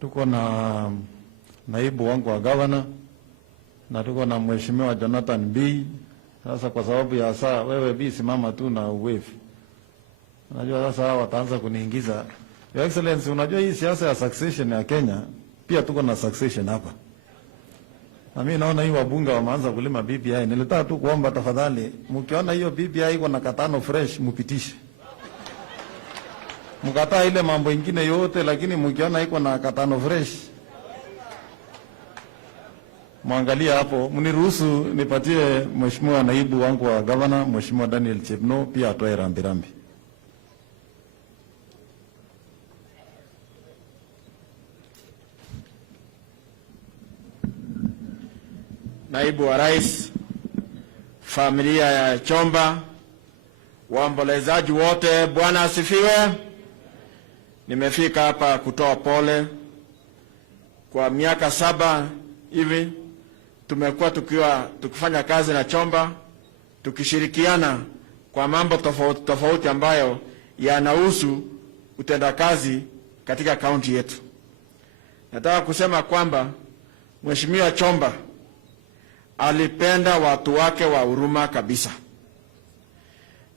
tuko na naibu wangu wa governor na tuko na mheshimiwa Jonathan B. Sasa kwa sababu ya saa, wewe B simama tu na wave. Unajua sasa wataanza kuniingiza. Your Excellency, unajua hii siasa ya succession ya Kenya, pia tuko na succession hapa. Na mimi naona hii wabunge wameanza kulima BBI. Nilitaka tu kuomba tafadhali, mkiona hiyo BBI iko na katano fresh, mpitishe. Mkataa ile mambo ingine yote, lakini mkiona iko na katano fresh, muangalia hapo. Mniruhusu nipatie mheshimiwa naibu wangu wa governor, mheshimiwa Daniel Chebno, pia atoe rambirambi. Naibu wa Rais, familia ya Chomba, waombolezaji wote, Bwana asifiwe. Nimefika hapa kutoa pole. Kwa miaka 7 hivi tumekuwa tukifanya kazi na Chomba, tukishirikiana kwa mambo tofauti tofauti ambayo yanahusu utendakazi katika kaunti yetu. Nataka kusema kwamba Mheshimiwa Chomba alipenda watu wake wa huruma kabisa,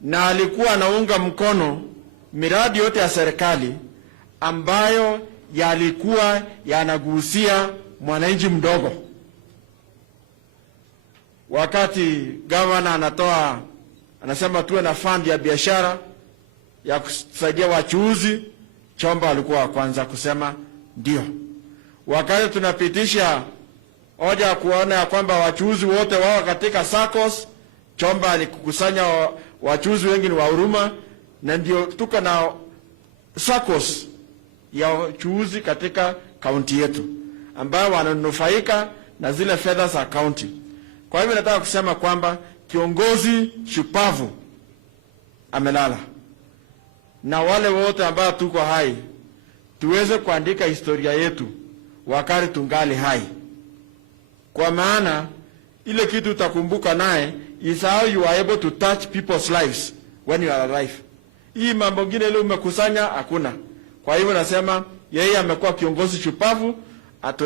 na alikuwa anaunga mkono miradi yote ya serikali ambayo yalikuwa yanagusia mwananchi mdogo. Wakati governor anasema tuwe na fund ya biashara ya kusaidia wachuuzi, Chomba alikuwa wa kwanza kusema ndio. Wakati tunapitisha hoja ya kuona ya kwamba wachuuzi wote wao katika SACCOS, Chomba alikukusanya wachuuzi wengi ni wa huruma, na ndio tuko na SACCOS ya wachuuzi katika kaunti yetu ambao wananufaika na zile fedha za kaunti. Kwa hivyo nataka kusema kwamba kiongozi shupavu amelala, na wale wote ambao tuko hai tuweze kuandika historia yetu wakati tungali hai. Kwa maana ile kitu utakumbuka naye is how you are able to touch people's lives when you are alive. Hii mambo mengine ile umekusanya hakuna. Kwa hivyo nasema yeye amekuwa kiongozi shupavu,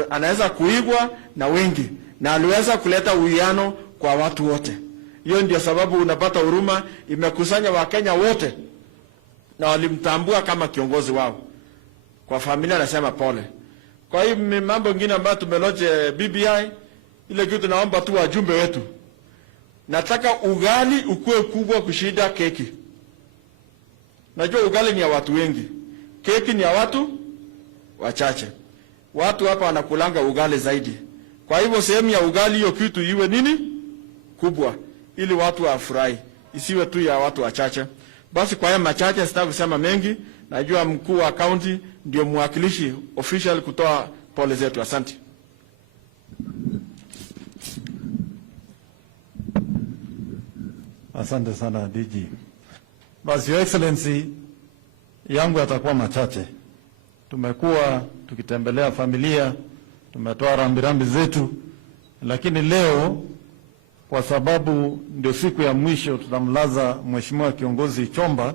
anaweza kuigwa na wengi, na aliweza kuleta uwiano kwa watu wote. Hiyo ndio sababu unapata huruma imekusanya Wakenya wote na walimtambua kama kiongozi wao. Kwa familia nasema pole. Kwa hiyo mambo mengine ambayo tumeloje BBI, ile kitu naomba tu wajumbe wetu, nataka ugali ukue kubwa kushinda keki. Najua ugali ni ya watu wengi, keki ni ya watu wachache. Watu hapa wanakulanga ugali zaidi. Kwa hivyo sehemu ya ugali hiyo kitu iwe nini? Kubwa, ili watu wafurahi, isiwe tu ya watu wachache. Basi kwa haya machache sitaki kusema mengi. Najua mkuu wa county ndio mwakilishi official kutoa pole zetu. Asante. Asante sana DG. Basi Your Excellency, yangu yatakuwa machache. Tumekuwa tukitembelea familia, tumetoa rambirambi zetu, lakini leo kwa sababu ndio siku ya mwisho tutamlaza mheshimiwa kiongozi Chomba,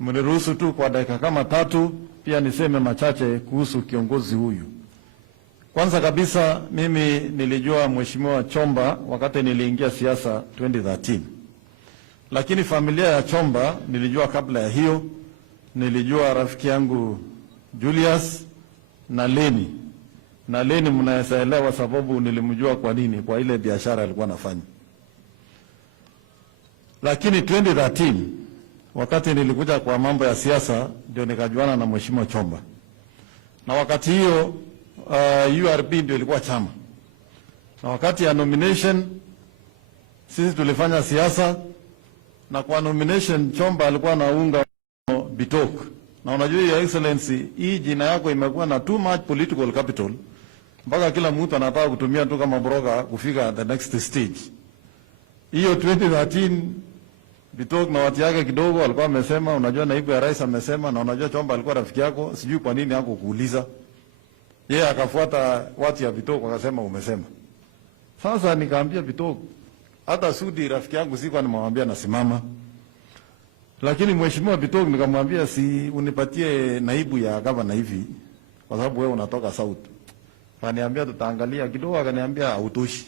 mniruhusu tu kwa dakika kama 3 pia niseme machache kuhusu kiongozi huyu. Kwanza kabisa, mimi nilijua mheshimiwa Chomba wakati niliingia siasa 2013. Lakini familia ya Chomba nilijua kabla ya hiyo. Nilijua rafiki yangu Julius na Leni. Na Leni mnaelewa sababu nilimjua kwa nini, kwa ile biashara alikuwa anafanya. Lakini 2013 wakati nilikuja kwa mambo ya siasa ndio nikajuana na mheshimiwa Chomba. Na wakati hiyo URP ndio ilikuwa chama. Na wakati ya nomination sisi tulifanya siasa, na kwa nomination Chomba alikuwa anaunga Bitok. Na unajua Your Excellency, hii jina yako imekuwa na too much political capital, mpaka kila mtu anataka kutumia tu kama broker kufika the next stage. Hiyo 2013 Bitok na watu yake kidogo alikuwa amesema, unajua naibu ya rais amesema, na unajua Chomba alikuwa rafiki yako, sijui kwa nini hako kuuliza. Yeye akafuata watu ya Bitok akasema umesema. Sasa nikaambia Bitok, hata Sudi rafiki yangu sikuwa nimemwambia nasimama. Lakini mheshimiwa Bitok nikamwambia si unipatie naibu ya gavana hivi. kwa sababu wewe unatoka South. Akaniambia tutaangalia kidogo, akaniambia hautoshi.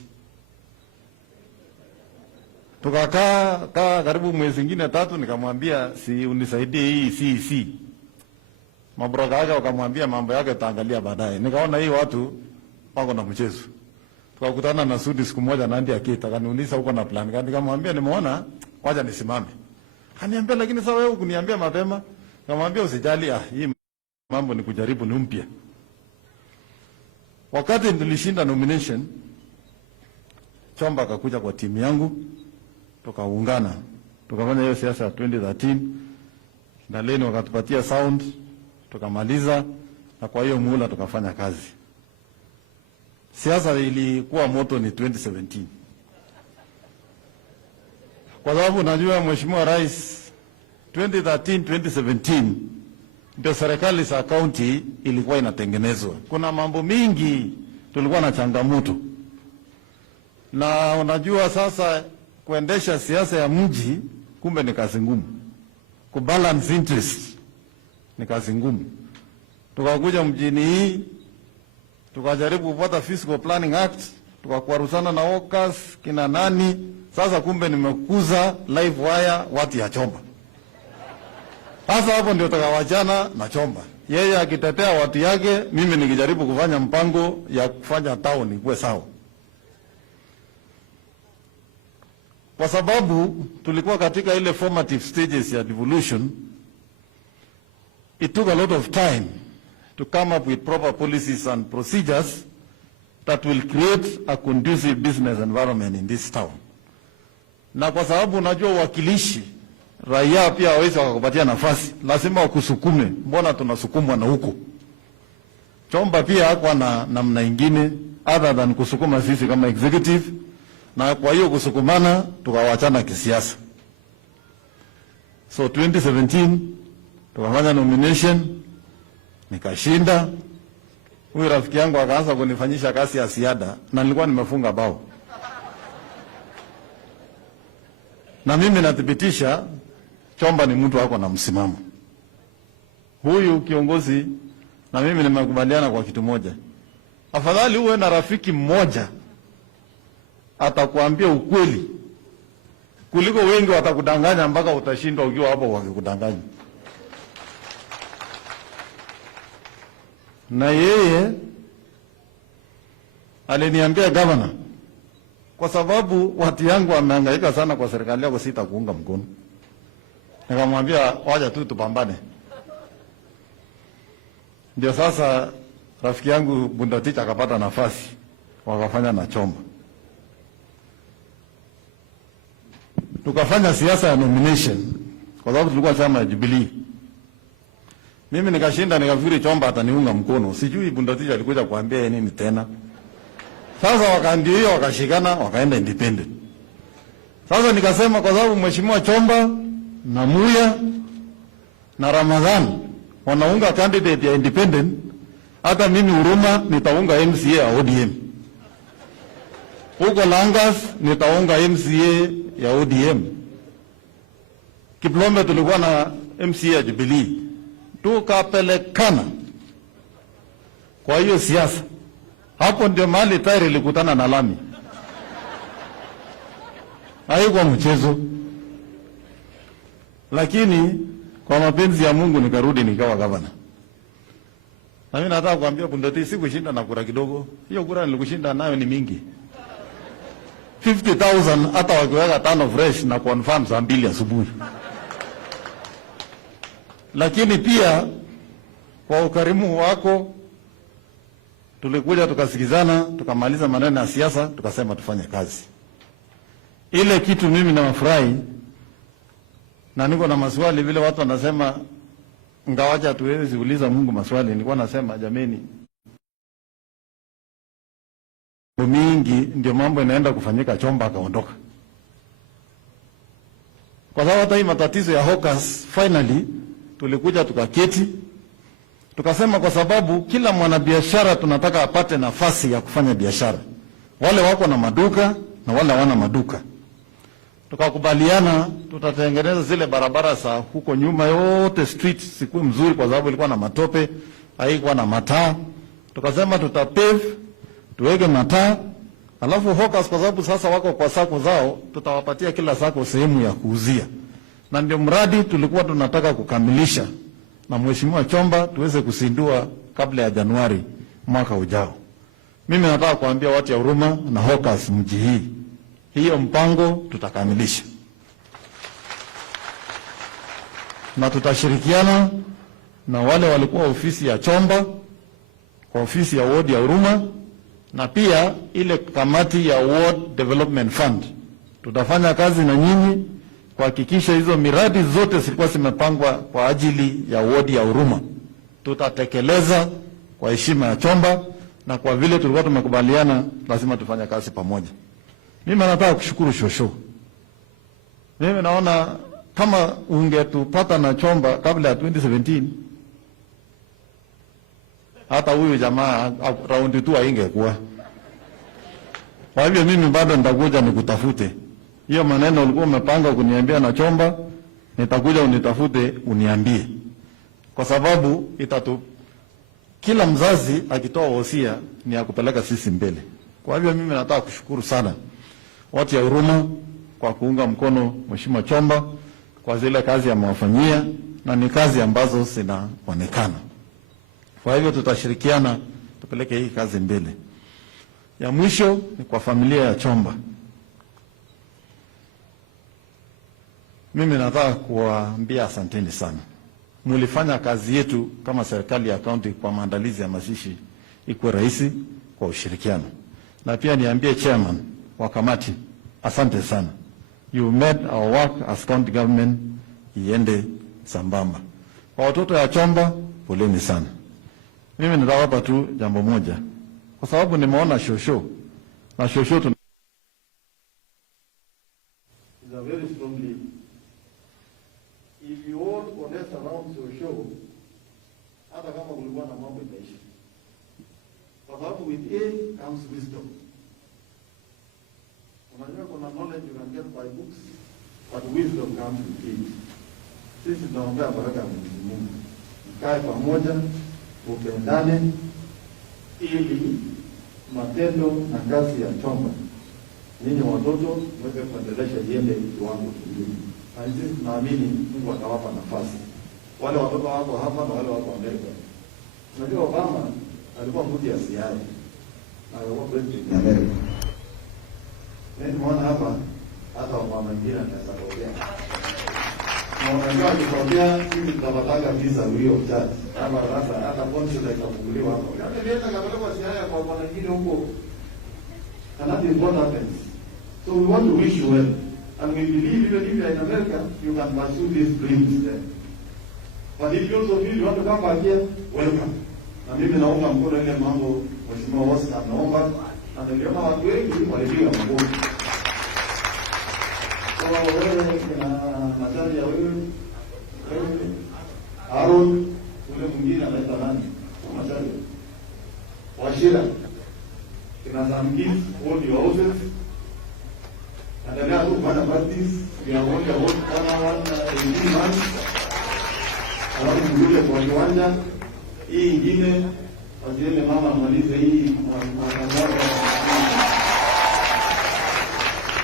Tukakaa karibu mwezi mwingine 3, nikamwambia si unisaidie hii CEC. Mabroka yake wakamwambia mambo yake tutaangalia baadaye. Nikaona hii watu wako na mchezo. Tukakutana na Sudi siku moja na ndiye akita, akaniuliza uko na plan gani? Nikamwambia nimeona wacha nisimame. Akaniambia lakini sasa wewe kuniambia mapema. Nikamwambia usijali, hii mambo ni kujaribu, ni mpya. Wakati nilishinda nomination, Chomba akakuja kwa timu yangu, tukaungana, tukafanya hiyo siasa ya 2013 na leo wakatupatia sound, tukamaliza, na kwa hiyo muhula tukafanya kazi. Siasa ilikuwa moto ni 2017. Kwa sababu najua Mheshimiwa Rais 2013 2017 ndio serikali za county ilikuwa inatengenezwa. Kuna mambo mingi tulikuwa na changamoto. Na unajua sasa kuendesha siasa ya mji kumbe ni kazi ngumu. Kubalance interest ni kazi ngumu. Tukakuja mjini hii, tukajaribu kupata Fiscal Planning Act, tukakwaruzana na Okas, kina nani. Sasa kumbe nimekuza live wire watu ya Chomba. Sasa hapo ndio tukawachana na Chomba. Yeye akitetea watu yake, mimi nikijaribu kufanya mpango ya kufanya town ikuwe sawa. Kwa sababu tulikuwa katika ile formative stages ya devolution, it took a lot of time to come up with proper policies and procedures that will create a conducive business environment in this town. Na kwa sababu unajua wakilishi, raia pia hawezi wakakupatia nafasi, lazima wakusukume. Mbona tunasukumwa na huko? Chomba pia hakuwa na namna ingine other than kusukuma sisi kama executive, na kwa hiyo kusukumana tukawachana kisiasa. So 2017 tukafanya nomination, nikashinda. Huyu rafiki yangu akaanza kunifanyisha kazi ya ziada na nilikuwa nimefunga bao. Na mimi nathibitisha Chomba ni mtu wako na msimamo. Huyu kiongozi na mimi nimekubaliana kwa kitu moja. Afadhali uwe na rafiki mmoja atakuambia ukweli kuliko wengi watakudanganya mpaka utashindwa ukiwa hapo wakikudanganya. Na yeye aliniambia governor, kwa sababu watu yangu wamehangaika sana kwa serikali yako, sitakuunga mkono. Nikamwambia wacha tu tupambane. Ndio sasa rafiki yangu Bundatich akapata nafasi, wakafanya na Chomba. Tukafanya siasa ya nomination kwa sababu tulikuwa chama ya Jubilee. Mimi nikashinda, nikafikiri Chomba ataniunga mkono. Sijui Bundatich alikuja kuambia yeye nini tena. Sasa wakaandio hiyo wakashikana wakaenda independent. Sasa nikasema kwa sababu Mheshimiwa Chomba na Muya na Ramadhan wanaunga candidate ya independent, hata mimi Huruma nitaunga MCA ya ODM. Huko Langas nitaunga MCA ya ODM. Kiplombe tulikuwa na MCA ya Jubilee. Tukapelekana kwa hiyo siasa. Hapo ndio mahali tayari ilikutana na lami. Haikuwa mchezo. Lakini kwa mapenzi ya Mungu nikarudi nikawa gavana. Na mimi nataka kuambia Bundatich sikushinda na kura kidogo. Hiyo kura nilikushinda nayo ni mingi. 50,000 hata wakiweka 5 fresh na confirm saa 2 asubuhi. Lakini pia kwa ukarimu wako tulikuja tukasikizana, tukamaliza maneno ya siasa, tukasema tufanye kazi. Ile kitu mimi na mafurahi na niko na maswali vile watu wanasema ngawaja tuwezi uliza Mungu maswali. Nilikuwa nasema jameni, mingi ndio mambo inaenda kufanyika. Chomba akaondoka. Kwa sababu hata hii matatizo ya hawkers finally tulikuja tukaketi. Tukasema kwa sababu kila mwanabiashara tunataka apate nafasi ya kufanya biashara. Wale wako na maduka na wale hawana maduka. Tukakubaliana tutatengeneza zile barabara za huko nyuma yote street sikuwe mzuri kwa sababu ilikuwa na matope. haikuwa na mataa. Tukasema tutapave, tuweke mataa, alafu hawkers kwa sababu sasa wako kwa sako zao, tutawapatia kila sako sehemu ya kuuzia. Na ndio mradi tulikuwa tunataka kukamilisha na Mheshimiwa Chomba tuweze kusindua kabla ya Januari mwaka ujao. Mimi nataka kuambia watu ya Huruma na hawkers mji hii, hiyo mpango tutakamilisha. Na tutashirikiana na wale walikuwa ofisi ya Chomba, kwa ofisi ya ward ya Huruma, na pia ile kamati ya Ward Development Fund. Tutafanya kazi na nyinyi kuhakikisha hizo miradi zote zilikuwa zimepangwa kwa ajili ya ward ya Huruma tutatekeleza kwa heshima ya Chomba, na kwa vile tulikuwa tumekubaliana lazima tufanye kazi pamoja. Mimi nataka kushukuru Shosho. Mimi naona kama ungetupata na Chomba kabla ya 2017 hata huyu jamaa round 2 haingekuwa. Kwa hivyo mimi bado nitakuja nikutafute. Hiyo maneno ulikuwa umepanga kuniambia na Chomba, nitakuja unitafute uniambie. Kwa sababu kila mzazi akitoa wosia ni ya kupeleka sisi mbele. Kwa hivyo mimi nataka kushukuru sana watu ya Huruma kwa kuunga mkono Mheshimiwa Chomba kwa zile kazi amewafanyia, na ni kazi ambazo zinaonekana. Kwa hivyo tutashirikiana tupeleke hii kazi mbele. Ya mwisho ni kwa familia ya Chomba. Mimi nataka kuwaambia asanteni sana. Mulifanya kazi yetu kama serikali ya kaunti kwa maandalizi ya mazishi ikuwe rahisi kwa ushirikiano. Na pia niambie chairman wa kamati, asante sana. You made our work as county government iende sambamba. Kwa watoto ya Chomba, poleni sana. Mimi nitawapa tu jambo moja. Kwa sababu nimeona Shosho. Na Shosho is a very strong lead. If you all connect around Shosho, hata kama kulikuwa na mambo imeisha. Kwa sababu with age comes wisdom. Unajua kuna knowledge you can get by books, but wisdom comes with age. Sisi tunaombea baraka ya Mwenyezi Mungu. Mkae pamoja, upendane, ili matendo na kazi ya Chomba ninyi watoto mweze kuendelesha iende kiwango kingine. Na sisi tunaamini Mungu atawapa nafasi. Wale watoto wako hapa na wale wako Amerika. Unajua Obama alikuwa mtu ya siasa. Na alikuwa president wa Amerika. Nini mwana hapa hata Obama ngira anaweza kuongea. Na unajua akitokea sisi tutapata visa hiyo chat. Kama hata consulate itafunguliwa hapo. Hata ndio kapelekwa siasa kwa bwana ngine huko. And that is what happens. So we want to wish you well. And we believe even if you are in America, you can pursue these dreams there. But if you also feel you want to come back here, welcome. Na mimi naomba mkono ile mambo Mheshimiwa Oscar naomba. Na niliona watu wengi walipiga makofi. Kwa wewe na Natalia wewe Aaron ule mwingine anaitwa nani? Natalia. Washira. Kina Zamgis, all the houses. Endelea tu kufanya practice. We are only about 18 months. Alafu mjule kwa kiwanja. Hii ingine wajile mama amalize hii matangazo.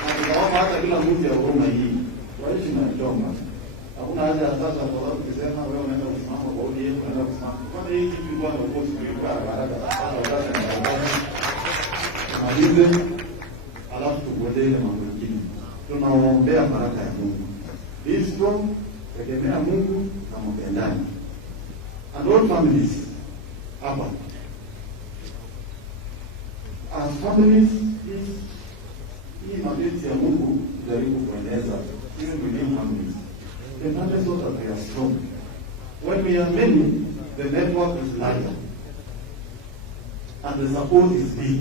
Na tukaomba hata kila mtu ya Huruma hii waishi na Chomba. Hakuna haja sasa kwa sababu ukisema wewe unaenda kusimama kwa ODM, unaenda kusimama. Kwa hii kitu kwa boss kwa haraka malize, alafu tugolee ile mambo mengine. Tunaombea baraka ya Mungu. Be strong, tegemea Mungu na mpendane. And all families hapa. As families, hii mapenzi ya Mungu jaribu kueneza even within families. The numbers of that we are strong. When we are many, the network is larger. And the support is big.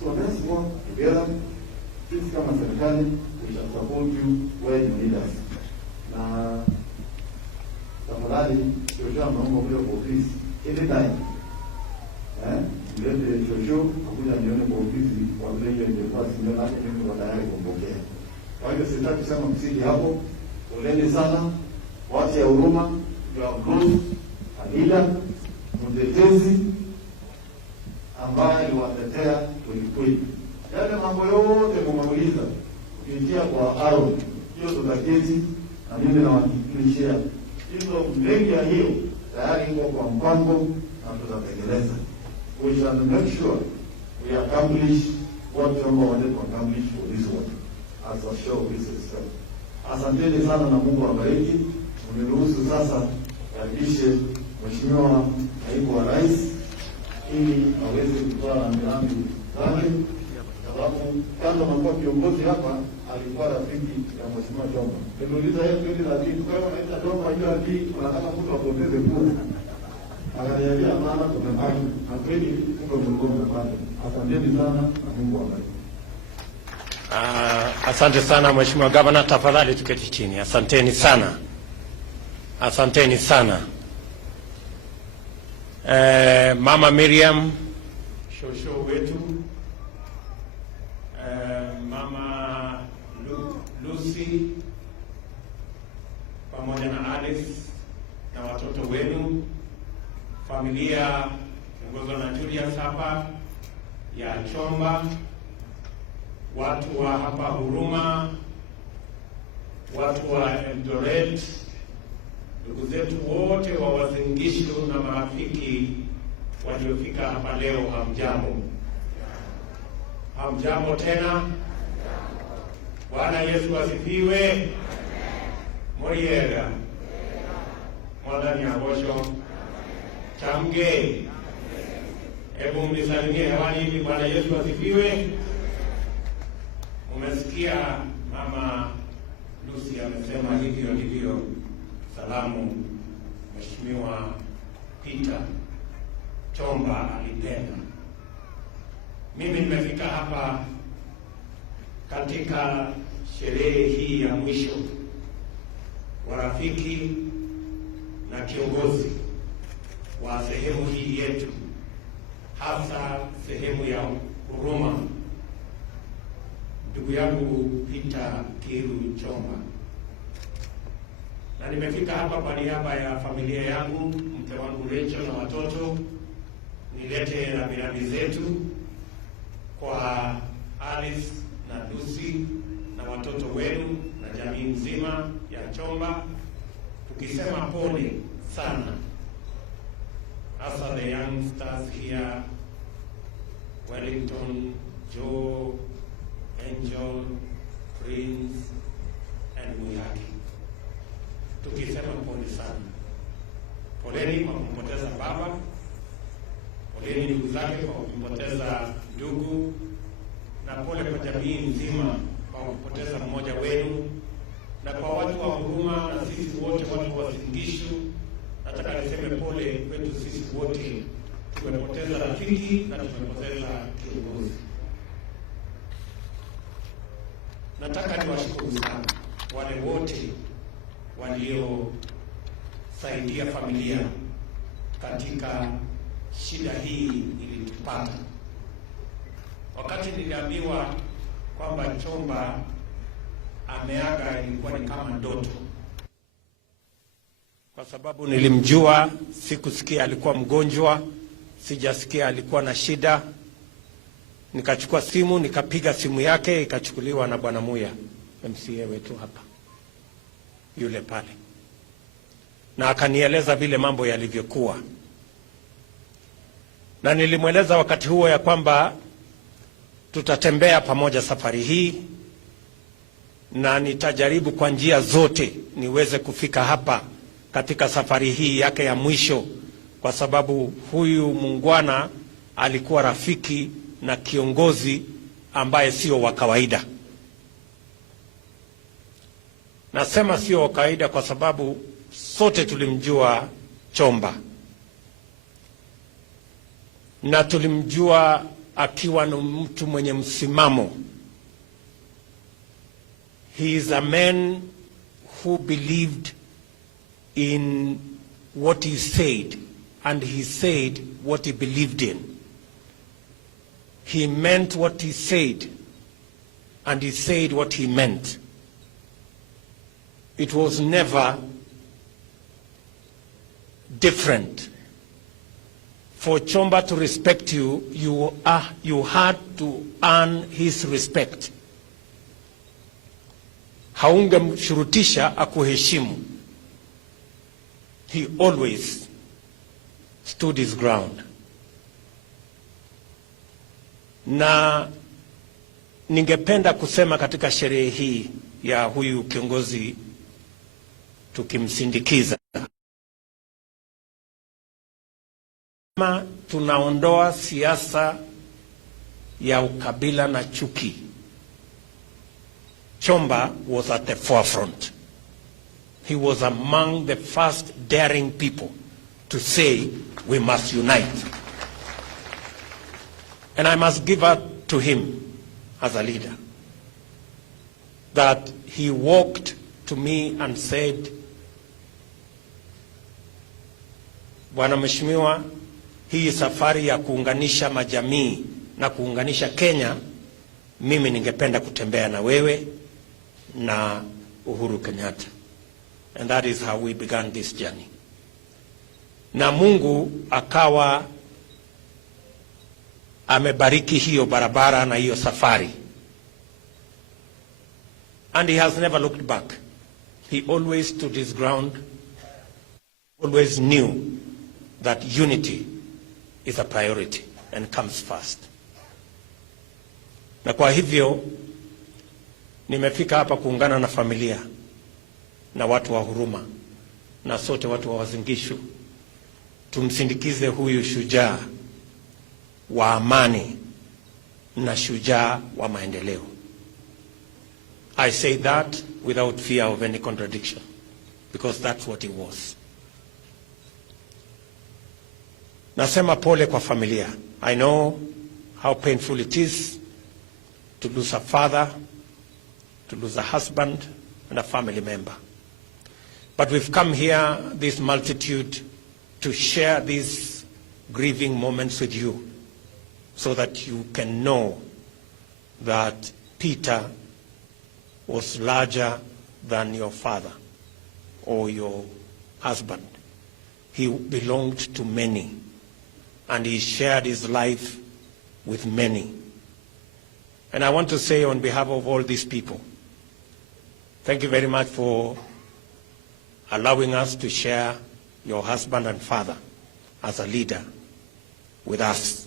So let's work together. Sisi kama serikali, we shall support you where you need us. Na tafadhali Shosho ameomba kuja kwa ofisi anytime. Mlete Shosho akuja nione kwa ofisi kwa vile hiyo ingekuwa sindio, na mimi niko tayari kumpokea. Kwa hivyo sitaki kusema msiki hapo. Poleni sana watu ya Huruma, you have lost a leader. mtetezi ambaye aliwatetea kwelikweli. Yale mambo yote kumauliza kupitia kwa Aaron, hiyo tutaketi na mimi nawahakikishia hizo mengi ya hiyo tayari iko kwa mpango na tutatekeleza. We shall make sure we accomplish what Chomba wanted to accomplish for this work as a show of this itself. Asanteni sana na Mungu awabariki. Uniruhusu sasa karibishe Mheshimiwa Naibu wa Rais ili aweze kutoa rambirambi zake, sababu kando na kiongozi hapa alikuwa rafiki ya Mheshimiwa Chomba. Niliuliza yeye kweli rafiki kama anaita Chomba hiyo rafiki unataka mtu apoteze kura. Akaniambia mama tumepanga na kweli uko mgongo pale. Asanteni sana na Mungu awabariki. Asante sana Mheshimiwa Gavana, tafadhali tuketi chini. Asanteni sana. Asanteni sana. Mama Miriam, shosho wetu, Mama Lucy, pamoja na Alice na watoto wenu, familia ongozwa na Julius hapa ya Chomba, watu wa hapa Huruma, watu wa Eldoret, ndugu zetu wote wa Uasin Gishu na marafiki waliofika hapa leo, hamjambo. Hamjambo tena. Bwana Yesu asifiwe. Moriega mwadhani agosho chamge. Hebu mnisalimie hewani hivi. Bwana Yesu asifiwe. Umesikia Mama Lucy amesema hivyo ndivyo salamu Mheshimiwa Peter Chomba alipenda. Mimi nimefika hapa katika sherehe hii ya mwisho wa rafiki na kiongozi wa sehemu hii yetu, hasa sehemu ya Huruma, ndugu yangu Peter Kiru Chomba. Na nimefika hapa kwa niaba ya familia yangu, mke wangu Rachel na watoto, nilete rambirambi zetu kwa Alice na Lucy na watoto wenu na jamii nzima ya Chomba, tukisema pole sana, hasa the youngsters here, Wellington, Joe, Angel, Prince and Muyaki. Tukisema pole sana. Poleni kwa kumpoteza baba, poleni ndugu zake kwa kumpoteza ndugu, na pole kwa jamii nzima kwa kupoteza mmoja wenu, na kwa watu wa Huruma na sisi wote watu wa Uasin Gishu. Nataka niseme pole kwetu sisi wote, tumepoteza rafiki na tumepoteza kiongozi. Nataka niwashukuru sana wale wote waliosaidia familia katika shida hii ilitupata. Wakati niliambiwa kwamba Chomba ameaga, ilikuwa ni kama ndoto, kwa sababu nilimjua, sikusikia alikuwa mgonjwa, sijasikia alikuwa na shida. Nikachukua simu, nikapiga simu yake, ikachukuliwa na Bwana Muya, MCA wetu hapa yule pale, na akanieleza vile mambo yalivyokuwa. Na nilimweleza wakati huo ya kwamba tutatembea pamoja safari hii, na nitajaribu kwa njia zote niweze kufika hapa katika safari hii yake ya mwisho, kwa sababu huyu muungwana alikuwa rafiki na kiongozi ambaye sio wa kawaida. Nasema sio wa kawaida kwa sababu sote tulimjua Chomba, na tulimjua akiwa ni mtu mwenye msimamo. He is a man who believed in what he said, and he said what he believed in. He meant what he said, and he said what he meant. It was never different. for Chomba to respect you, you had to earn his respect. Haungemshurutisha akuheshimu. He always stood his ground. Na ningependa kusema katika sherehe hii ya huyu kiongozi tukimsindikiza, kama tunaondoa siasa ya ukabila na chuki, Chomba was at the forefront. He was among the first daring people to say we must unite. And I must give up to him as a leader, that he walked to me and said, Bwana Mheshimiwa, hii safari ya kuunganisha majamii na kuunganisha Kenya, mimi ningependa kutembea na wewe na Uhuru Kenyatta. And that is how we began this journey. Na Mungu akawa amebariki hiyo barabara na hiyo safari. And he has never looked back. He always stood his ground, always knew that unity is a priority and comes first. Na kwa hivyo nimefika hapa kuungana na familia na watu wa Huruma na sote watu wa Uasin Gishu, tumsindikize huyu shujaa wa amani na shujaa wa maendeleo. I say that without fear of any contradiction, because that's what he was. Nasema pole kwa familia. I know how painful it is to lose a father, to lose a husband and a family member. But we've come here, this multitude, to share these grieving moments with you, so that you can know that Peter was larger than your father or your husband. He belonged to many, and he shared his life with many. And I want to say on behalf of all these people, thank you very much for allowing us to share your husband and father as a leader with us.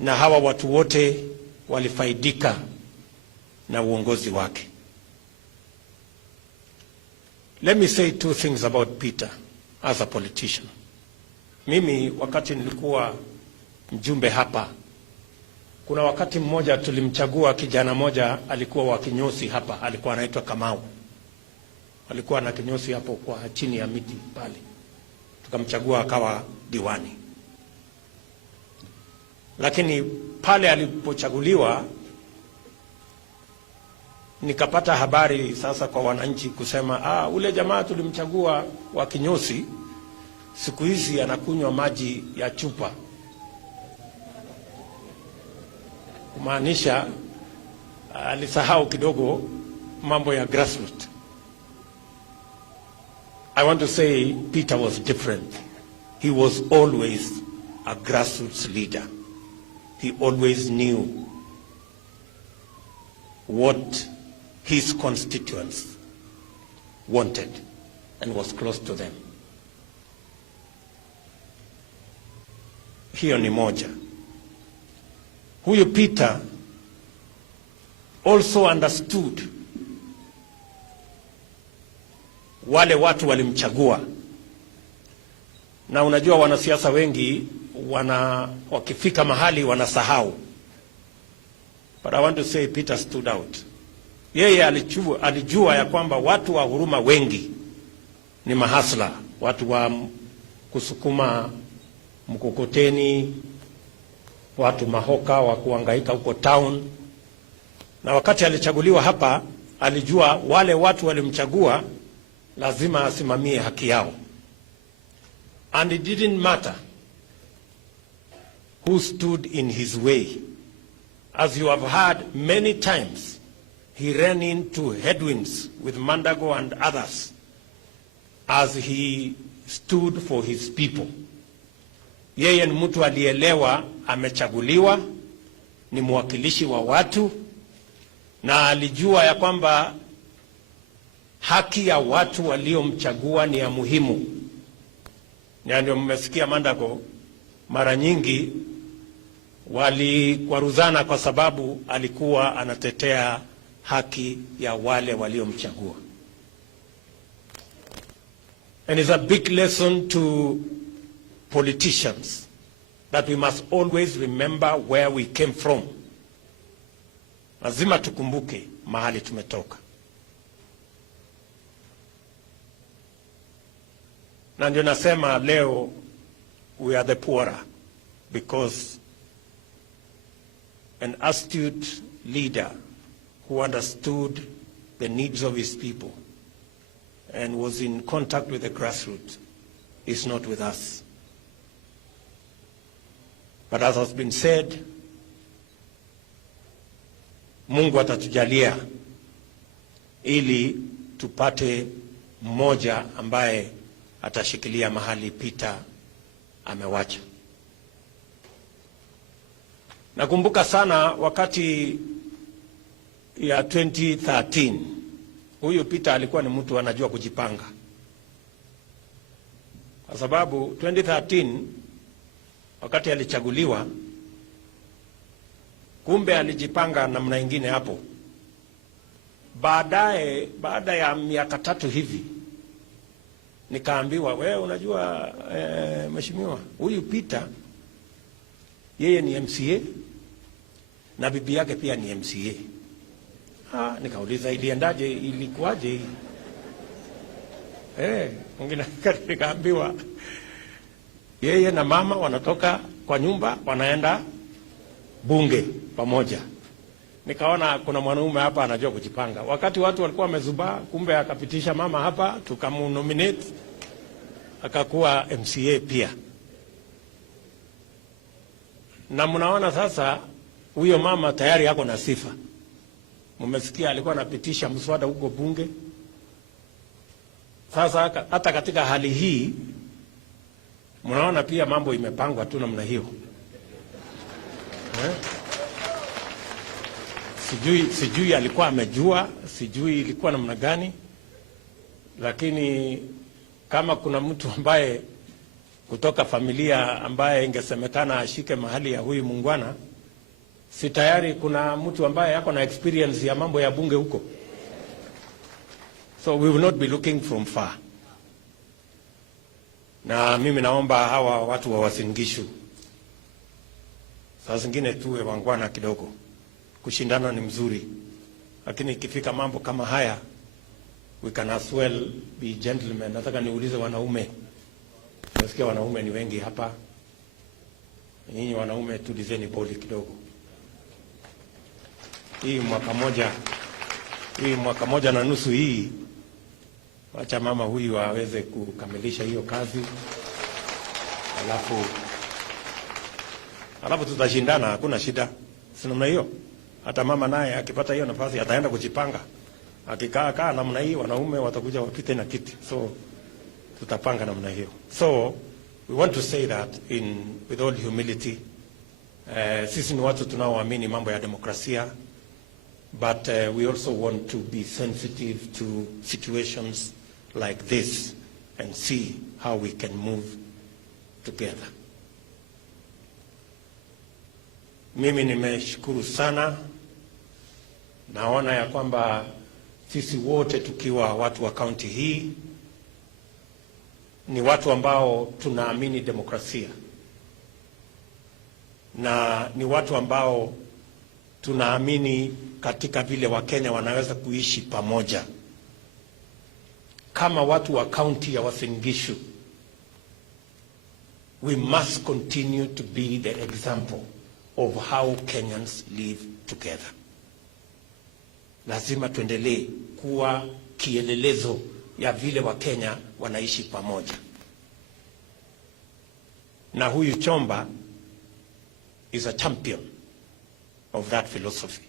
Na hawa watu wote walifaidika na uongozi wake. Let me say two things about Peter as a politician. Mimi wakati nilikuwa mjumbe hapa, kuna wakati mmoja tulimchagua kijana moja, alikuwa wa kinyosi hapa, alikuwa anaitwa Kamau. Alikuwa na kinyosi hapo kwa chini ya miti pale. Tukamchagua akawa diwani. Lakini pale alipochaguliwa, nikapata habari sasa kwa wananchi kusema, ule jamaa tulimchagua wa kinyosi, siku hizi anakunywa maji ya chupa. Kumaanisha alisahau kidogo mambo ya grassroots. I want to say Peter was different. He was always a grassroots leader. He always knew what his constituents wanted and was close to them. Hiyo ni moja. Huyu Peter also understood wale watu walimchagua. Na unajua wanasiasa wengi wakifika mahali wanasahau. But I want to say Peter stood out. Yeye alijua ya kwamba watu wa Huruma wengi ni mahasla, watu wa kusukuma mkokoteni, watu mahoka wa kuhangaika huko town. Na wakati alichaguliwa hapa, alijua wale watu walimchagua lazima asimamie haki yao. And it didn't matter who stood in his way. As you have heard many times, he ran into headwinds with Mandago and others as he stood for his people. Yeye ni mtu alielewa, amechaguliwa, ni mwakilishi wa watu, na alijua ya kwamba haki ya watu waliomchagua ni ya muhimu. Ndio mmesikia Mandago mara nyingi walikwaruzana kwa sababu alikuwa anatetea haki ya wale waliomchagua. And it's a big lesson to politicians that we must always remember where we came from. Lazima tukumbuke mahali tumetoka. Na ndio nasema leo we are the poorer because an astute leader who understood the needs of his people and was in contact with the grassroots is not with us. But as has been said, Mungu atatujalia ili tupate mmoja ambaye atashikilia mahali Peter amewacha. Nakumbuka sana wakati ya 2013, huyu Peter alikuwa ni mtu anajua kujipanga. Kwa sababu 2013 wakati alichaguliwa, kumbe alijipanga namna nyingine hapo. Baada ya miaka 3 hivi nikaambiwa, wewe unajua mheshimiwa, huyu Peter yeye ni MCA na bibi yake pia ni MCA. Nikauliza iliendaje, ilikuwaje? Mwingine nikaambiwa yeye na mama wanatoka kwa nyumba wanaenda bunge pamoja. Nikaona kuna mwanaume hapa anajua kujipanga. Wakati watu walikuwa wamezubaa, kumbe akapitisha mama hapa, tukamunominate akakuwa MCA pia. Na mnaona sasa huyo mama tayari yako na sifa. Mmesikia alikuwa anapitisha mswada huko bunge. Sasa hata katika hali hii mnaona pia mambo imepangwa tu namna hiyo. Sijui alikuwa amejua, sijui ilikuwa namna gani, lakini kama kuna mtu ambaye kutoka familia ambaye ingesemekana ashike mahali ya huyu mungwana, si tayari kuna mtu ambaye yako na experience ya mambo ya bunge huko. So we will not be looking from far. Na mimi naomba hawa watu wa Uasin Gishu saa zingine tuwe wangwana kidogo. Kushindana ni mzuri, lakini ikifika mambo kama haya we can as well be gentlemen. Nataka niulize wanaume, nasikia wanaume ni wengi hapa, nyinyi wanaume tulizeni boli kidogo. Hii mwaka moja na nusu hii, wacha mama huyu aweze kukamilisha hiyo kazi, alafu tutashindana, hakuna shida. Si namna hiyo? Hata mama naye akipata hiyo nafasi ataenda kujipanga. Akikaa namna hii, wanaume watakuja wapite na kiti. So tutapanga namna hiyo. So we want to say that with all humility, sisi ni watu tunaoamini mambo ya demokrasia, but we also want to be sensitive to situations like this and see how we can move together. Mimi nimeshukuru sana. Naona ya kwamba sisi wote tukiwa watu wa kaunti hii ni watu ambao tunaamini demokrasia, na ni watu ambao tunaamini katika vile Wakenya wanaweza kuishi pamoja. Kama watu wa kaunti ya Uasin Gishu, we must continue to be the example of how Kenyans live together. Lazima tuendelee kuwa kielelezo ya vile Wakenya wanaishi pamoja. Na huyu Chomba is a champion of that philosophy.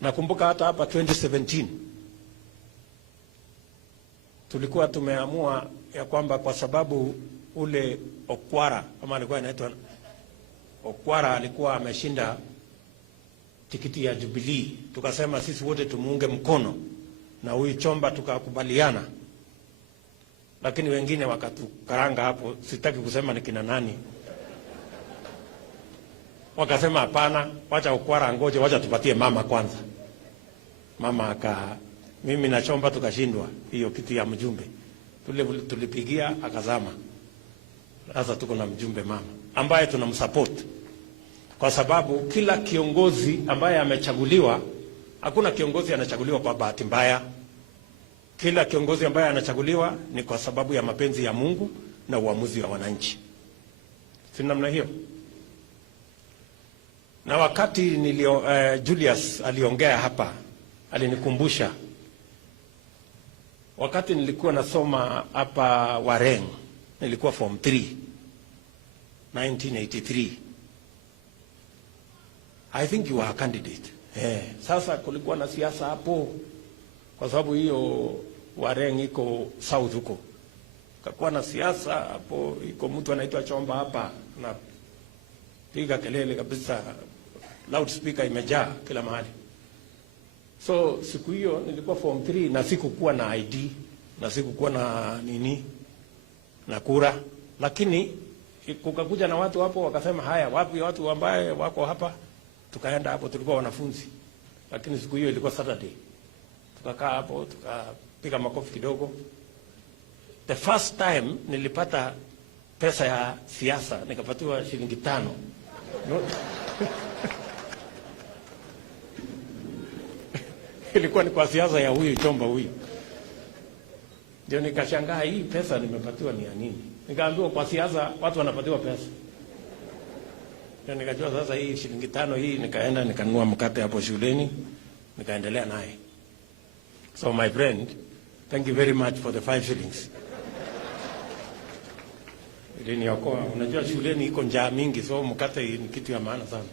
Nakumbuka hata hapa 2017 tulikuwa tumeamua ya kwamba kwa sababu ule Okwara ama alikuwa anaitwa Okwara alikuwa ameshinda tikiti ya Jubilee, tukasema sisi wote tumuunge mkono na huyu Chomba, tukakubaliana. Lakini wengine wakatukaranga hapo, sitaki kusema ni kina nani. Wakasema hapana, wacha Okwara ngoje, wacha tupatie mama kwanza. Mama mimi na Chomba tukashindwa hiyo kiti ya mjumbe. Tulipigia akazama. Sasa tuko na mjumbe mama ambaye tunamsupport. Kwa sababu kila kiongozi ambaye amechaguliwa, hakuna kiongozi anachaguliwa kwa bahati mbaya. Kila kiongozi ambaye anachaguliwa ni kwa sababu ya mapenzi ya Mungu na uamuzi wa wananchi. Si namna hiyo? Na wakati Julius aliongea hapa, alinikumbusha wakati nilikuwa nasoma hapa Wareng, nilikuwa form 3 1983. I think you were a candidate. Sasa kulikuwa na siasa hapo kwa sababu hiyo Wareng iko south huko. Kakuwa na siasa hapo, iko mtu anaitwa Chomba hapa na piga kelele kabisa, loudspeaker imejaa kila mahali. So siku hiyo nilikuwa form 3 na sikukuwa na ID na sikukuwa na nini na kura, lakini kukakuja na watu hapo wakasema haya, wapi watu ambaye wako hapa? Tukaenda hapo, tulikuwa wanafunzi, lakini siku hiyo ilikuwa Saturday. Tukakaa hapo tukapiga makofi kidogo. The first time nilipata pesa ya siasa, nikapatiwa shilingi 5. Ilikuwa ni kwa siasa ya huyu Chomba huyu. Ndio nikashangaa, hii pesa nimepatiwa ni ya nini? Nikaambiwa kwa siasa watu wanapatiwa pesa. Ndio nikajua sasa hii shilingi 5 hii, nikaenda nikanunua mkate hapo shuleni, nikaendelea naye. So my friend, thank you very much for the 5 shillings. Iliniokoa. Unajua shuleni iko njaa mingi, so mkate ni kitu ya maana sana.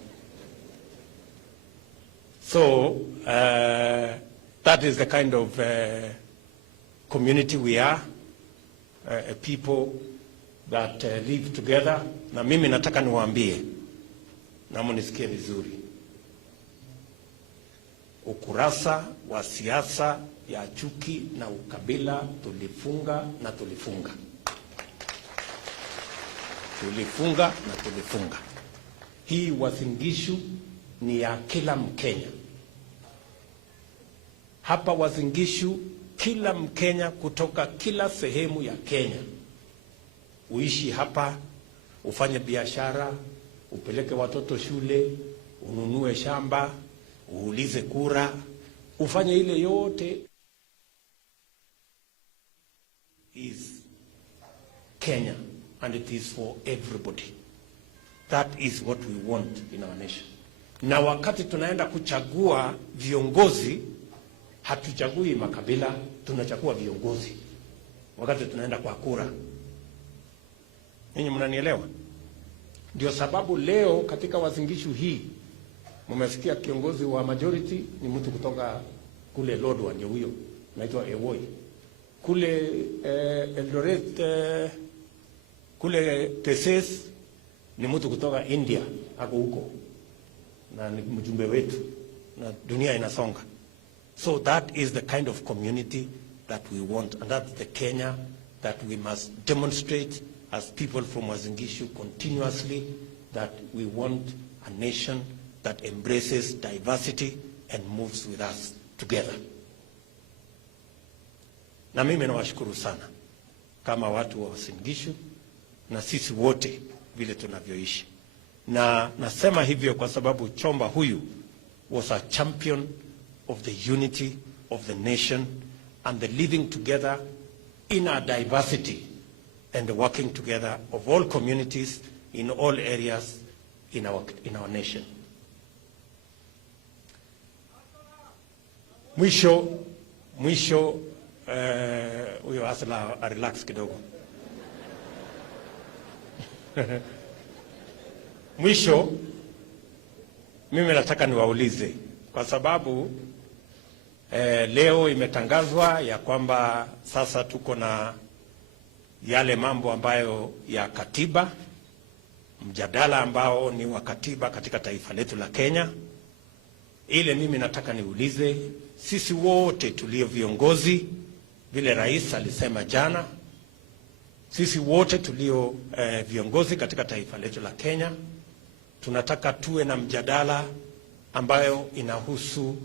So that is the kind of community we are, a people that live together. Na mimi nataka niwaambie na munisikie vizuri, ukurasa wa siasa ya chuki na ukabila tulifunga na tulifunga. Tulifunga na tulifunga. Hii Uasin Gishu ni ya kila Mkenya. Hapa Uasin Gishu kila Mkenya kutoka kila sehemu ya Kenya uishi hapa, ufanye biashara, upeleke watoto shule, ununue shamba, uulize kura, ufanye ile yote is Kenya, and it is for everybody. That is what we want in our nation. Na wakati tunaenda kuchagua viongozi, hatuchagui makabila, tunachagua viongozi. Wakati tunaenda kwa kura. Ninyi mnanielewa? Ndio sababu leo katika Uasin Gishu hii mmesikia kiongozi wa majority ni mtu kutoka kule Lodwar, ndio huyo anaitwa Ewoi. Kule Eldoret kule Teses ni mtu kutoka India, ako huko na ni mjumbe wetu na dunia inasonga. So that is the kind of community that we want, and that's the Kenya that we must demonstrate as people from Uasin Gishu continuously, that we want a nation that embraces diversity and moves with us together. Na mimi nawashukuru sana kama watu wa Uasin Gishu na sisi wote vile tunavyoishi. Na nasema hivyo kwa sababu Chomba huyu was a champion of the unity of the nation and the living together in our diversity and the working together of all communities in all areas in our nation. Mwisho huyo asala relax kidogo. Mwisho mimi nataka niwaulize kwa sababu leo imetangazwa ya kwamba sasa tuko na yale mambo ambayo ya katiba, mjadala ambao ni wa katiba katika taifa letu la Kenya. Ile mimi nataka niulize sisi wote tulio viongozi, vile rais alisema jana, sisi wote tulio viongozi katika taifa letu la Kenya, tunataka tuwe na mjadala ambayo inahusu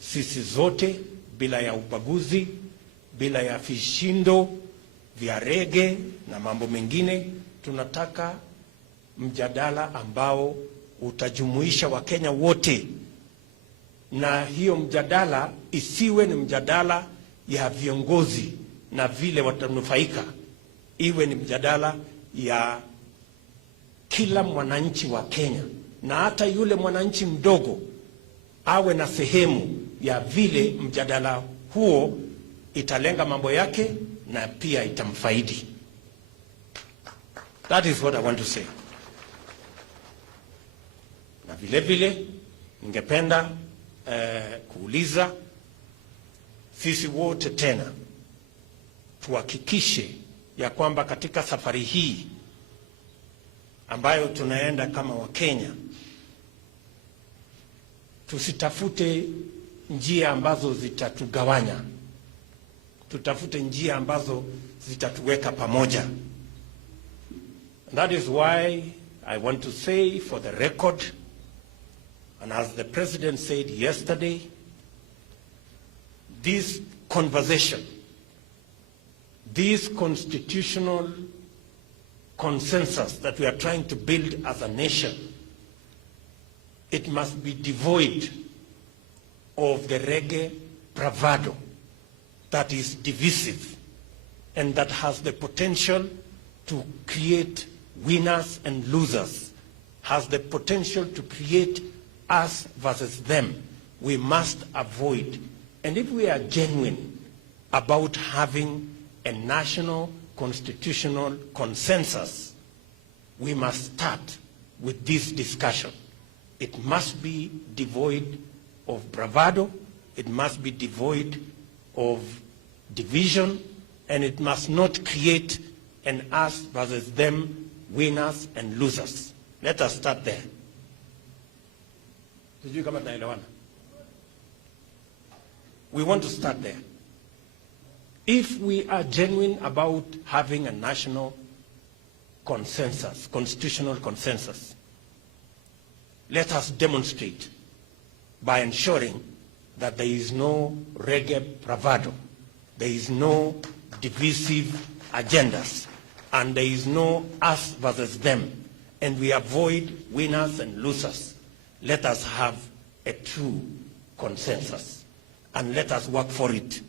sisi zote bila ya ubaguzi, bila ya vishindo vya rege na mambo mengine. Tunataka mjadala ambao utajumuisha Wakenya wote, na hiyo mjadala isiwe ni mjadala ya viongozi na vile watanufaika, iwe ni mjadala ya kila mwananchi wa Kenya, na hata yule mwananchi mdogo awe na sehemu ya vile mjadala huo italenga mambo yake na pia itamfaidi. That is what I want to say. Na vile vile ningependa kuuliza sisi wote tena tuhakikishe ya kwamba katika safari hii ambayo tunaenda kama Wakenya, tusitafute njia ambazo zitatugawanya, tutafute njia ambazo zitatuweka pamoja. And that is why I want to say for the record, and as the President said yesterday, this conversation, this constitutional consensus that we are trying to build as a nation, it must be devoid of the reggae bravado that is divisive and that has the potential to create winners and losers, has the potential to create us versus them. We must avoid. And if we are genuine about having a national constitutional consensus, we must start with this discussion. It must be devoid of bravado, it must be devoid of division, and it must not create an us versus them, winners and losers. Let us start there. We want to start there. If we are genuine about having a national consensus, constitutional consensus, let us demonstrate by ensuring that there is no reggae bravado, there is no divisive agendas, and there is no us versus them, and we avoid winners and losers. Let us have a true consensus, and let us work for it,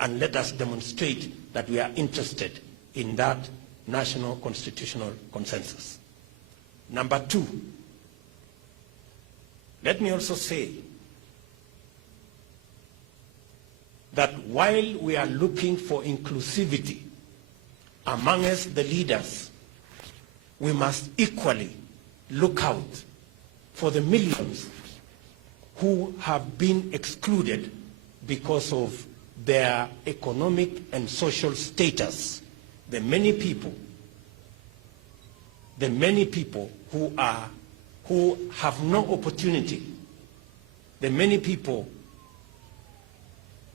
and let us demonstrate that we are interested in that national constitutional consensus. Number two, let me also say that while we are looking for inclusivity amongst the leaders, we must equally look out for the millions who have been excluded because of their economic and social status. The many people who have no opportunity, the many people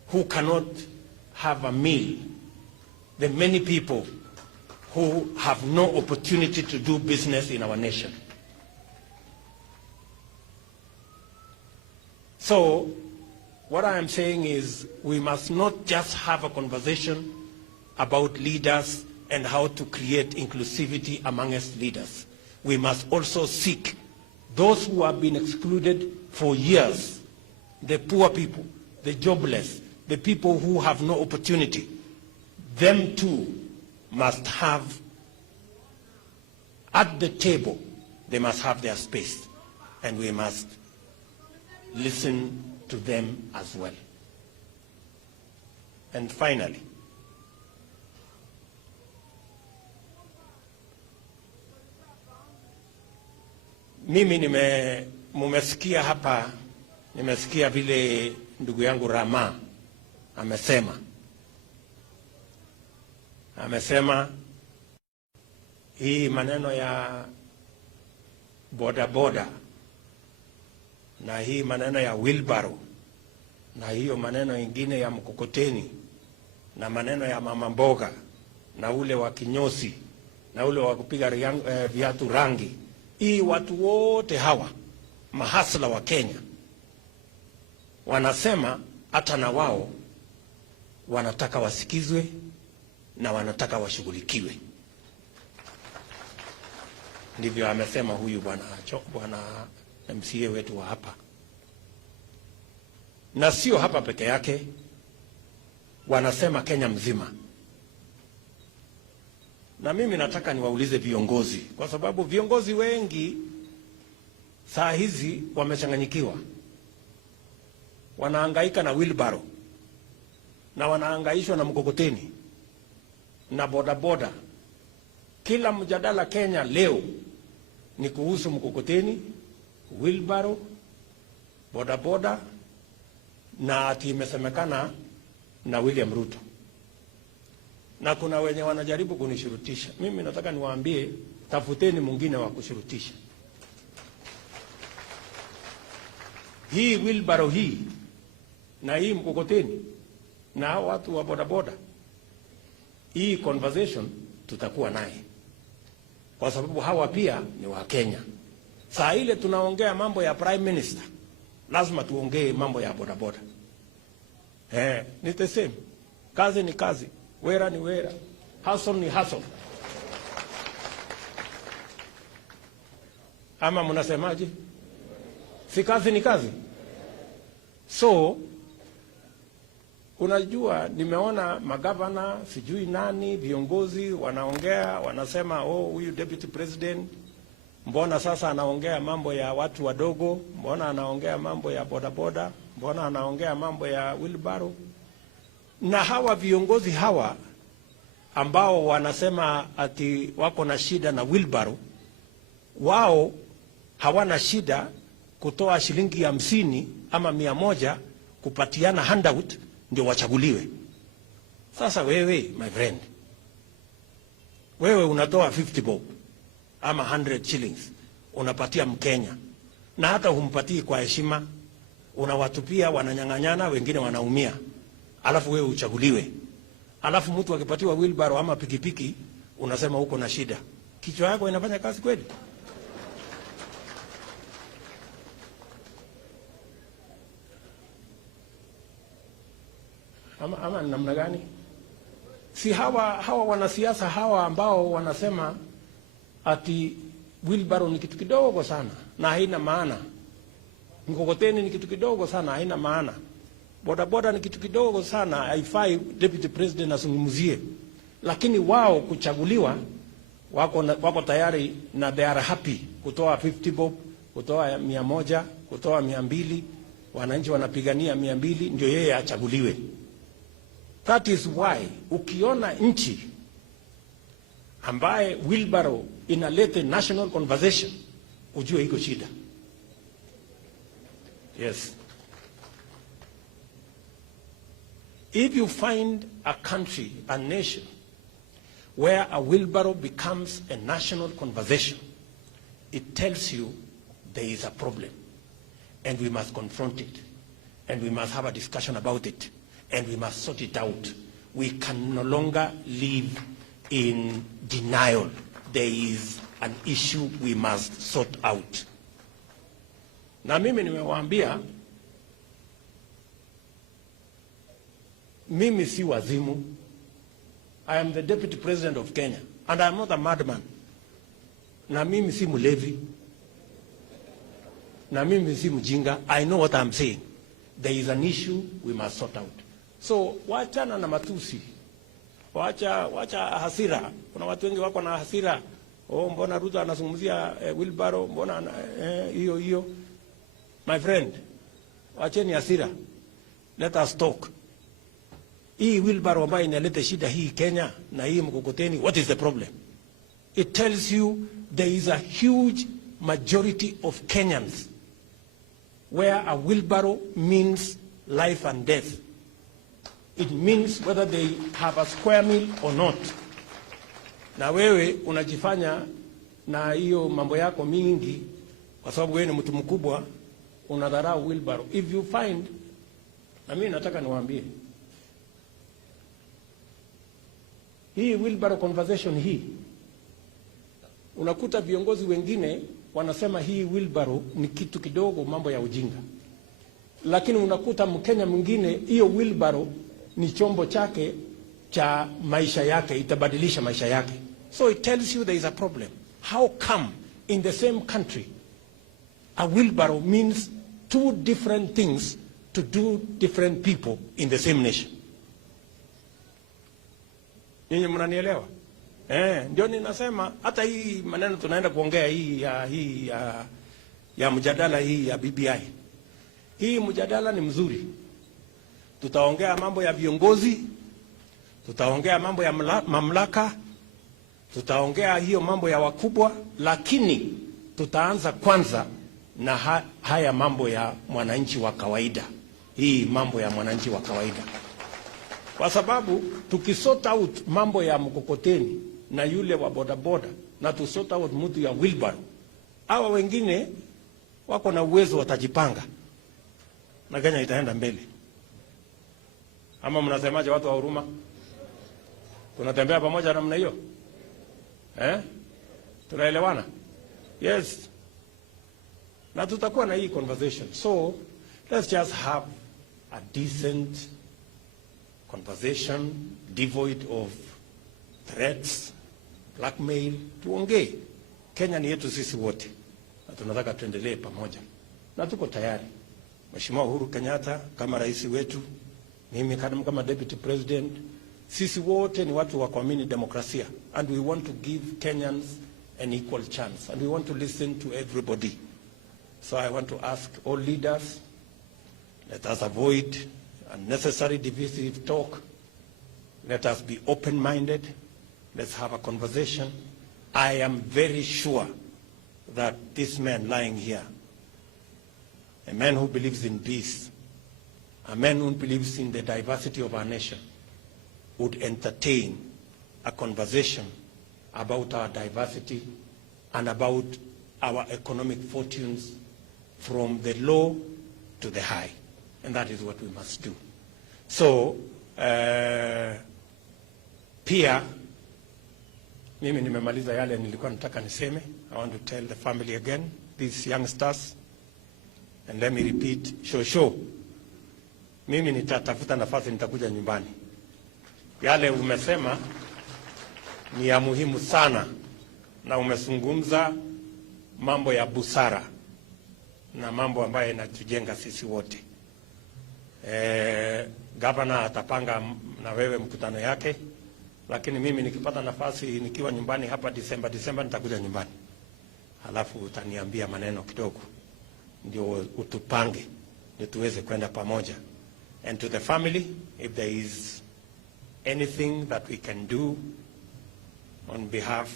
who cannot have a meal, the many people who have no opportunity to do business in our nation. So what I am saying is we must not just have a conversation about leaders and how to create inclusivity amongst leaders. We must also seek those who have been excluded for years, the poor people, the jobless, the people who have no opportunity. Them too must have, at the table, they must have their space, and we must listen to them as well. And finally, mimi mumesikia hapa, nimesikia vile ndugu yangu Rama amesema hii maneno ya boda na hii maneno ya wheelbarrow na hiyo maneno ingine ya mkokoteni na maneno ya mama mboga na ule wa kinyosi na ule wa kupiga viatu rangi, hii watu wote hawa mahasla wa Kenya wanasema hata na wao wanataka wasikizwe na wanataka washughulikiwe. Ndivyo amesema huyu bwana MCA wetu wa hapa, na sio hapa peke yake, wanasema Kenya mzima. Na mimi nataka niwaulize viongozi, kwa sababu viongozi wengi saa hizi wamechanganyikiwa, wanahangaika na wheelbarrow na wanahangaishwa na mkokoteni na bodaboda. Kila mjadala Kenya leo ni kuhusu mkokoteni, wheelbarrow, bodaboda na ati imesemekana na William Ruto. Na kuna wenye wanajaribu kunishurutisha. Mimi nataka niwaambie, tafuteni mwingine wa kushurutisha. Hii wheelbarrow hii na hii mkokoteni na watu wa bodaboda, hii conversation tutakuwa naye, kwa sababu hawa pia ni wa Kenya. Saa ile tunaongea mambo ya prime minister, lazima tuongee mambo ya bodaboda. Ni the same. Kazi ni kazi, wera ni wera, hustle ni hustle. Ama mnasemaje? Si kazi ni kazi? So unajua, nimeona magavana sijui nani viongozi wanaongea, wanasema huyu deputy president mbona sasa anaongea mambo ya watu wadogo, mbona anaongea mambo ya bodaboda, mbona anaongea mambo ya wheelbarrow. Na hawa viongozi hawa ambao wanasema ati wako na shida na wheelbarrow, wao hawana shida kutoa shilingi 50 ama 100 kupatiana handout ndio wachaguliwe. Sasa wewe my friend, wewe unatoa 50 bob ama 100 shillings unapatia Mkenya, na hata humpatii kwa heshima, unawatupia, wananyang'anyana, wengine wanaumia, alafu wewe uchaguliwe. Alafu mtu akipatiwa wheelbarrow ama pikipiki unasema uko na shida. Kichwa yako inafanya kazi kweli? Ama namna gani? Si hawa wanasiasa hawa ambao wanasema ati wheelbarrow ni kitu kidogo sana na haina maana, mkokoteni ni kitu kidogo sana haina maana, bodaboda ni kitu kidogo sana haifai deputy president azungumzie, lakini wao kuchaguliwa wako tayari na they are happy kutoa 50 bob, kutoa 100, kutoa 200, wananchi wanapigania 200 ndio yeye achaguliwe. That is why ukiona nchi ambaye wheelbarrow inaleta national conversation, ujue iko shida. Yes. If you find a country, a nation, where a wheelbarrow becomes a national conversation, it tells you there is a problem and we must confront it and we must have a discussion about it and we must sort it out. We can no longer live in denial. There is an issue we must sort out. Na mimi nimewaambia, mimi si wazimu. I am the deputy president of Kenya and I am not a madman. Na mimi si mulevi. Na mimi si mjinga. I know what I'm saying. There is an issue we must sort out. So wachana na matusi, wacha hasira. Kuna watu wengi wako na hasira. Mbona Ruto anazungumzia wheelbarrow, mbona hiyo. My friend, wacheni hasira. Let us talk. Hii wheelbarrow ambayo inaleta shida hii Kenya na hii mkokoteni, what is the problem? It tells you there is a huge majority of Kenyans where a wheelbarrow means life and death. It means whether they have a square meal or not. na wewe unajifanya na hiyo mambo yako mingi, kwa sababu wewe ni mtu mkubwa, unadharau wheelbarrow. If you find, na mimi nataka niwaambie, hii wheelbarrow conversation hii, unakuta viongozi wengine wanasema hii wheelbarrow ni kitu kidogo, mambo ya ujinga, lakini unakuta Mkenya mwingine hiyo wheelbarrow ni chombo chake cha maisha yake, itabadilisha maisha yake. So it tells you there is a problem. How come in the same country a wheelbarrow means two different things to do different people in the same nation? Ninyi mnanielewa? Ndio ninasema hata hii maneno tunaenda kuongea hii ya mjadala hii ya BBI. Hii mjadala ni mzuri. Tutaongea mambo ya viongozi, tutaongea mambo ya mamlaka, tutaongea hiyo mambo ya wakubwa, lakini tutaanza kwanza na haya mambo ya mwananchi wa kawaida. Hii mambo ya mwananchi wa kawaida. Kwa sababu tukisort out mambo ya mkokoteni na yule wa bodaboda na tusort out mtu ya wheelbarrow, hawa wengine wako na uwezo, watajipanga na Kenya itaenda mbele. Ama mnasemaje watu wa huruma? Tunatembea pamoja namna hiyo? Tunaelewana? Yes. Na tutakuwa na hii conversation. So let's just have a decent conversation devoid of threats, blackmail. Tuongee. Kenya ni yetu sisi wote, na tunataka tuendelee pamoja, na tuko tayari. Mheshimiwa Uhuru Kenyatta kama rais wetu, mimi kama deputy president, sisi wote ni watu wa kuamini demokrasia, and we want to give Kenyans an equal chance, and we want to listen to everybody. So I want to ask all leaders, let us avoid unnecessary divisive talk. Let us be open-minded. Let's have a conversation. I am very sure that this man lying here, a man who believes in peace, a man who believes in the diversity of our nation, would entertain a conversation about our diversity and about our economic fortunes from the low to the high. And that is what we must do. So, pia, mimi nimemaliza yale nilikuwa nataka niseme. I want to tell the family again, these youngsters, and let me repeat, shosho, mimi nitatafuta nafasi, nitakuja nyumbani. Yale umesema ni ya muhimu sana, na umezungumza mambo ya busara na mambo ambayo yanatujenga sisi wote. Gavana atapanga na wewe mkutano yake, lakini mimi nikipata nafasi nikiwa nyumbani hapa Disemba nitakuja nyumbani. Halafu utaniambia maneno kidogo, ndio utupange, ndio tuweze kwenda pamoja. And to the family, if there is anything that we can do on behalf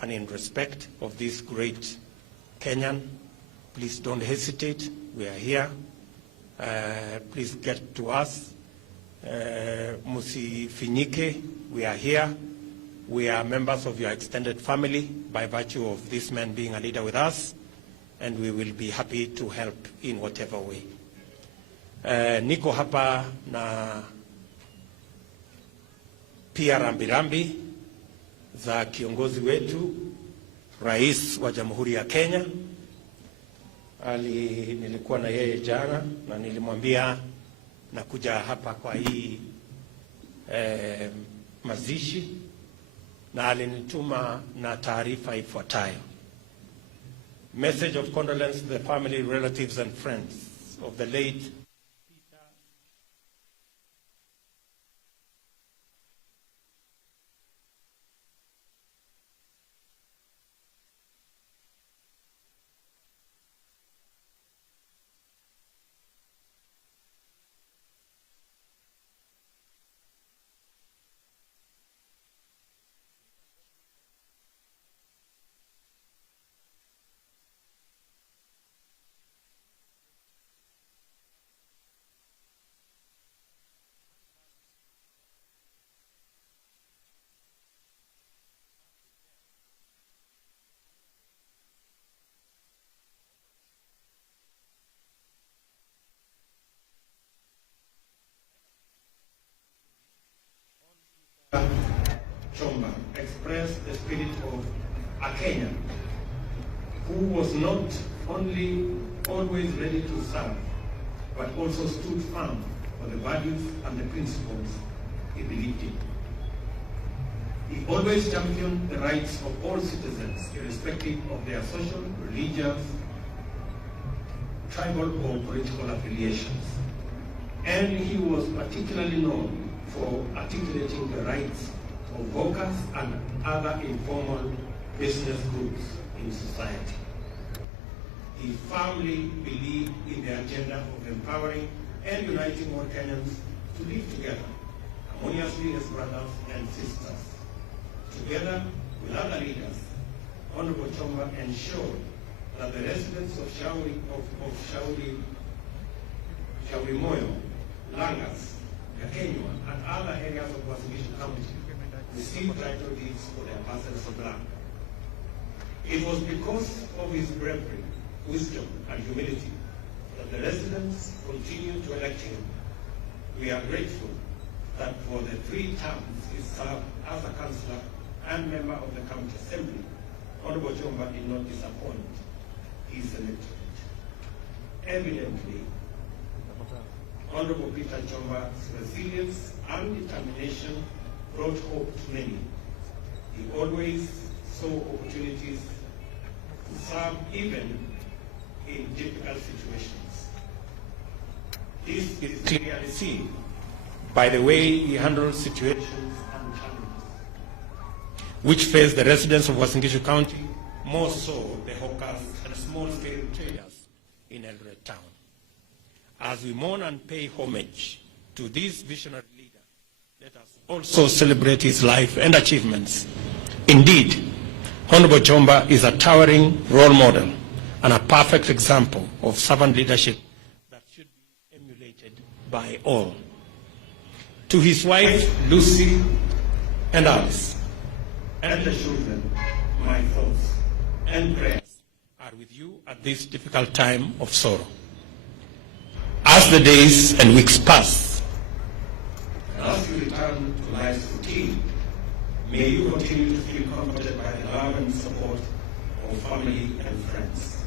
and in respect of this great Kenyan, please don't hesitate. We are here. Please get to us. Musifinyike, we are here. We are members of your extended family by virtue of this man being a leader with us, and we will be happy to help in whatever way. Niko hapa na pia rambirambi za kiongozi wetu, Rais wa Jamhuri ya Kenya. Nilikuwa na yeye jana na nilimwambia nakuja hapa kwa hii mazishi, na alinituma na taarifa ifuatayo. Message of condolence to the family, relatives and friends of the late express the spirit of a Kenyan who was not only always ready to serve, but also stood firm for the values and the principles he believed in. He always championed the rights of all citizens, irrespective of their social, religious, tribal, or political affiliations. And he was particularly known for articulating the rights of workers and other informal business groups in society. He firmly believed in the agenda of empowering and uniting all Kenyans to live together harmoniously as brothers and sisters. Together with other leaders, Honorable Chomba ensured that the residents of Shauri Moyo, Langas, Kakenywa, and other areas of Uasin Gishu County received title deeds for their parcels of land. It was because of his bravery, wisdom, and humility that the residents continued to elect him. We are grateful that for the 3 terms he served as a councillor and member of the county assembly, Honorable Chomba did not disappoint his electorate. Evidently, Honorable Peter Chomba's resilience and determination brought hope to many. He always saw opportunities to serve even in difficult situations. This is clearly seen by the way he handles situations and challenges which face the residents of Uasin Gishu County, more so the hawkers and small-scale traders in Eldoret town. As we mourn and pay homage to this visionary leader, let us also celebrate his life and achievements. Indeed, Honorable Chomba is a towering role model and a perfect example of servant leadership that should be emulated by all. To his wife, Lucy, and Alice, and the children, my thoughts and prayers are with you at this difficult time of sorrow. As the days and weeks pass, and as you return to life's routine, may you continue to feel comforted by the love and support of family and friends.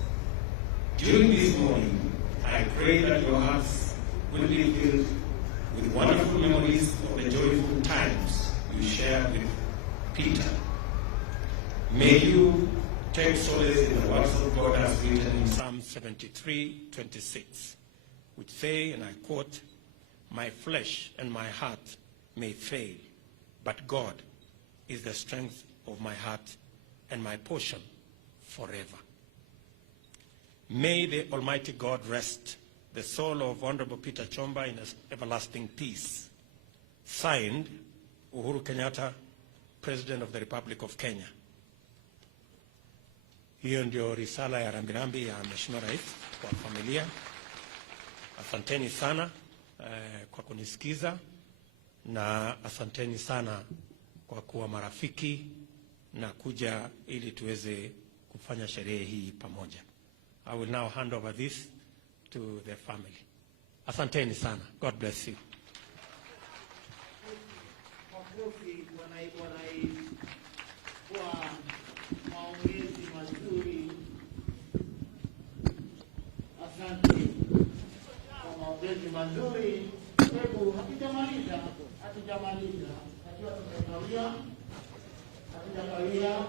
During this morning, I pray that your hearts will be filled with wonderful memories of the joyful times you share with Peter. May you take solace in the words of God as written in Psalm 73:26, which say, and I quote, "My flesh and my heart may fail, but God is the strength of my heart and my portion forever." May the Almighty God rest the soul of Honorable Peter Chomba in everlasting peace. Signed, Uhuru Kenyatta, President of the Republic of Kenya. Hiyo ndio risala ya rambirambi ya Mheshimiwa Rais kwa familia. Asanteni sana kwa kunisikiza, na asanteni sana kwa kuwa marafiki na kuja ili tuweze kufanya sherehe hii pamoja. I will now hand over this to the family. Asanteni sana. God bless you. Mazuri, hebu hatujamaliza, akiwa tutakawia